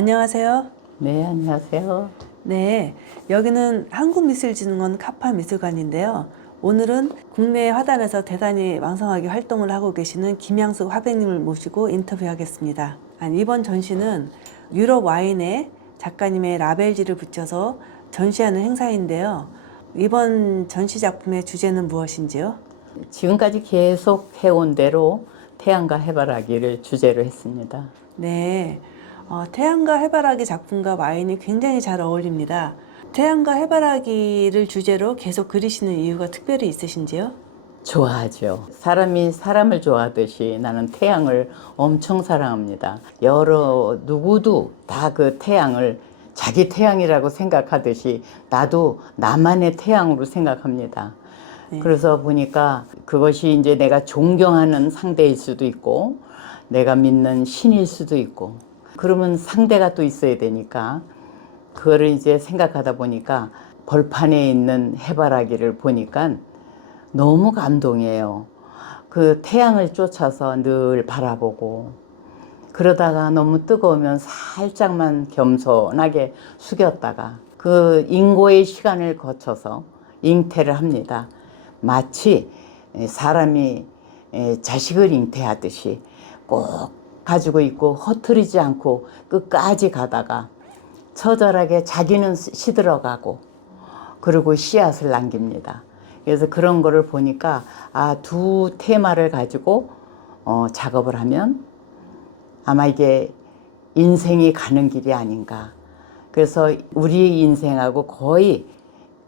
안녕하세요. 네, 안녕하세요. 네, 여기는 한국미술진흥원 카파 미술관인데요. 오늘은 국내 화단에서 대단히 왕성하게 활동을 하고 계시는 김양숙 화백님을 모시고 인터뷰하겠습니다. 아, 이번 전시는 유럽 와인에 작가님의 라벨지를 붙여서 전시하는 행사인데요. 이번 전시 작품의 주제는 무엇인지요? 지금까지 계속 해온 대로 태양과 해바라기를 주제로 했습니다. 네, 어, 태양과 해바라기 작품과 와인이 굉장히 잘 어울립니다. 태양과 해바라기를 주제로 계속 그리시는 이유가 특별히 있으신지요? 좋아하죠. 사람이 사람을 좋아하듯이 나는 태양을 엄청 사랑합니다. 여러 누구도 다 그 태양을 자기 태양이라고 생각하듯이 나도 나만의 태양으로 생각합니다. 네. 그래서 보니까 그것이 이제 내가 존경하는 상대일 수도 있고 내가 믿는 신일 수도 있고 그러면 상대가 또 있어야 되니까 그거를 이제 생각하다 보니까 벌판에 있는 해바라기를 보니까 너무 감동이에요. 그 태양을 쫓아서 늘 바라보고 그러다가 너무 뜨거우면 살짝만 겸손하게 숙였다가 그 인고의 시간을 거쳐서 잉태를 합니다. 마치 사람이 자식을 잉태하듯이 꼭 가지고 있고 허투리지 않고 끝까지 가다가 처절하게 자기는 시들어가고 그리고 씨앗을 남깁니다. 그래서 그런 거를 보니까 아 두 테마를 가지고 어, 작업을 하면 아마 이게 인생이 가는 길이 아닌가. 그래서 우리 인생하고 거의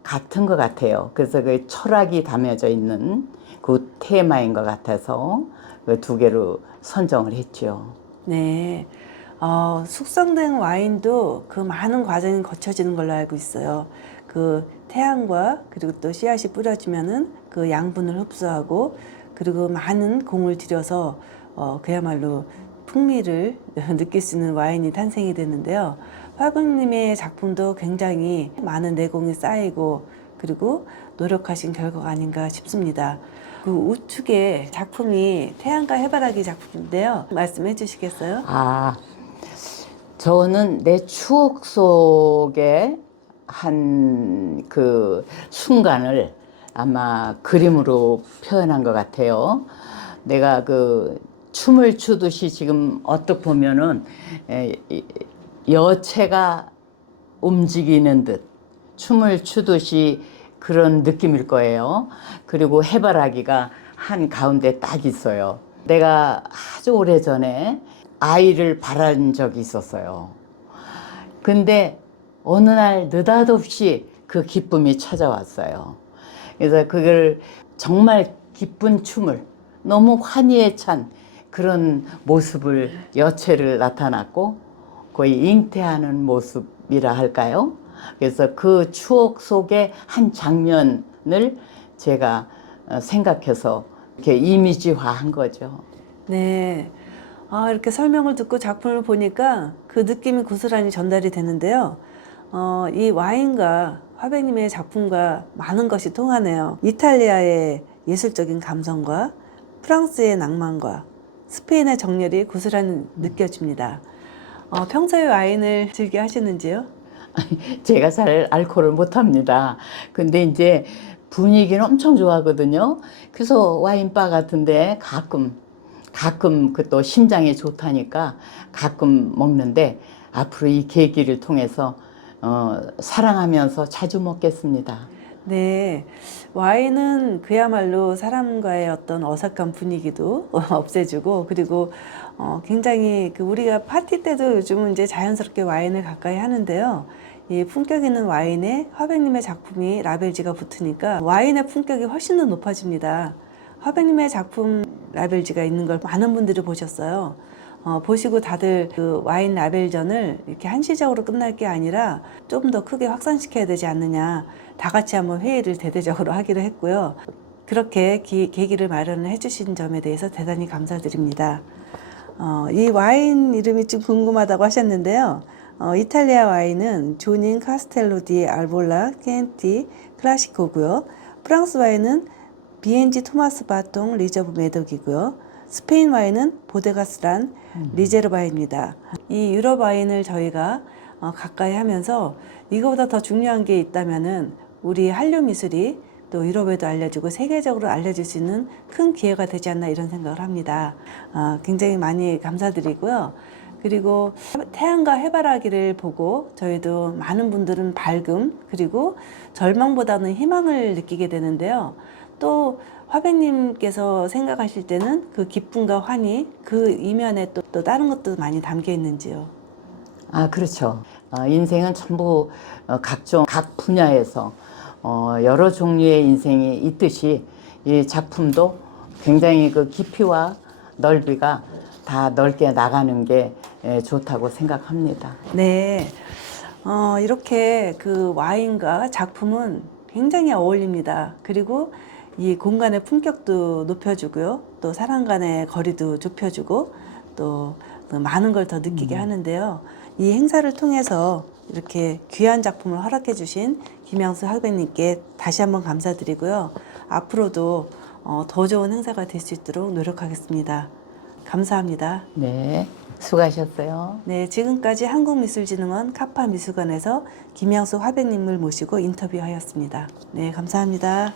같은 것 같아요. 그래서 그 철학이 담겨져 있는 그 테마인 것 같아서 그 두 개로 선정을 했죠. 네. 어, 숙성된 와인도 그 많은 과정이 거쳐지는 걸로 알고 있어요. 그 태양과 그리고 또 씨앗이 뿌려지면은 그 양분을 흡수하고 그리고 많은 공을 들여서 어, 그야말로 풍미를 느낄 수 있는 와인이 탄생이 되는데요. 화백님의 작품도 굉장히 많은 내공이 쌓이고 그리고 노력하신 결과가 아닌가 싶습니다. 그 우측에 작품이 태양과 해바라기 작품인데요. 말씀해 주시겠어요? 아, 저는 내 추억 속에 한 그 순간을 아마 그림으로 표현한 것 같아요. 내가 그 춤을 추듯이 지금 어떻게 보면은 여체가 움직이는 듯 춤을 추듯이 그런 느낌일 거예요. 그리고 해바라기가 한 가운데 딱 있어요. 내가 아주 오래 전에 아이를 바란 적이 있었어요. 근데 어느 날 느닷없이 그 기쁨이 찾아왔어요. 그래서 그걸 정말 기쁜 춤을 너무 환희에 찬 그런 모습을 여체를 나타났고 거의 잉태하는 모습이라 할까요? 그래서 그 추억 속의 한 장면을 제가 어, 생각해서 이렇게 이미지화 한 거죠. 네. 아, 이렇게 설명을 듣고 작품을 보니까 그 느낌이 고스란히 전달이 되는데요. 어, 이 와인과 화백님의 작품과 많은 것이 통하네요. 이탈리아의 예술적인 감성과 프랑스의 낭만과 스페인의 정열이 고스란히 느껴집니다. 어, 평소에 와인을 즐겨 하시는지요? 제가 잘 알코올을 못 합니다. 근데 이제 분위기는 엄청 좋아하거든요. 그래서 와인바 같은데 가끔, 가끔 그 또 심장에 좋다니까 가끔 먹는데 앞으로 이 계기를 통해서 어, 사랑하면서 자주 먹겠습니다. 네. 와인은 그야말로 사람과의 어떤 어색한 분위기도 없애주고, 그리고 어, 굉장히 그 우리가 파티 때도 요즘은 이제 자연스럽게 와인을 가까이 하는데요. 이 품격 있는 와인에 화백님의 작품이 라벨지가 붙으니까 와인의 품격이 훨씬 더 높아집니다. 화백님의 작품 라벨지가 있는 걸 많은 분들이 보셨어요. 어, 보시고 다들 그 와인 라벨전을 이렇게 한시적으로 끝날 게 아니라 좀더 크게 확산시켜야 되지 않느냐. 다 같이 한번 회의를 대대적으로 하기로 했고요. 그렇게 기, 계기를 마련을 해주신 점에 대해서 대단히 감사드립니다. 어, 이 와인 이름이 좀 궁금하다고 하셨는데요. 어, 이탈리아 와인은 조닌 카스텔로 디 알볼라 켄티 클라시코고요. 프랑스 와인은 비엔지 토마스 바통 리저브 메덕이고요. 스페인 와인은 보데가스란 리제르바입니다. 이 유럽 와인을 저희가 어, 가까이 하면서 이거보다 더 중요한 게 있다면은 우리 한류 미술이 또 유럽에도 알려지고 세계적으로 알려질 수 있는 큰 기회가 되지 않나 이런 생각을 합니다. 어, 굉장히 많이 감사드리고요. 그리고 태양과 해바라기를 보고 저희도 많은 분들은 밝음 그리고 절망보다는 희망을 느끼게 되는데요. 또 화백님께서 생각하실 때는 그 기쁨과 환희 그 이면에 또, 또 다른 것도 많이 담겨 있는지요. 아, 그렇죠. 어, 인생은 전부 어, 각종 각 분야에서 어, 여러 종류의 인생이 있듯이 이 작품도 굉장히 그 깊이와 넓이가 다 넓게 나가는 게 예, 좋다고 생각합니다. 네. 어, 이렇게 그 와인과 작품은 굉장히 어울립니다. 그리고 이 공간의 품격도 높여주고요. 또 사람 간의 거리도 좁혀주고 또 많은 걸 더 느끼게 하는데요. 이 행사를 통해서 이렇게 귀한 작품을 허락해 주신 김양수 학배님께 다시 한번 감사드리고요. 앞으로도 어, 더 좋은 행사가 될 수 있도록 노력하겠습니다. 감사합니다. 네, 수고하셨어요. 네, 지금까지 한국미술진흥원 카파 미술관에서 김양수 화백님을 모시고 인터뷰하였습니다. 네, 감사합니다.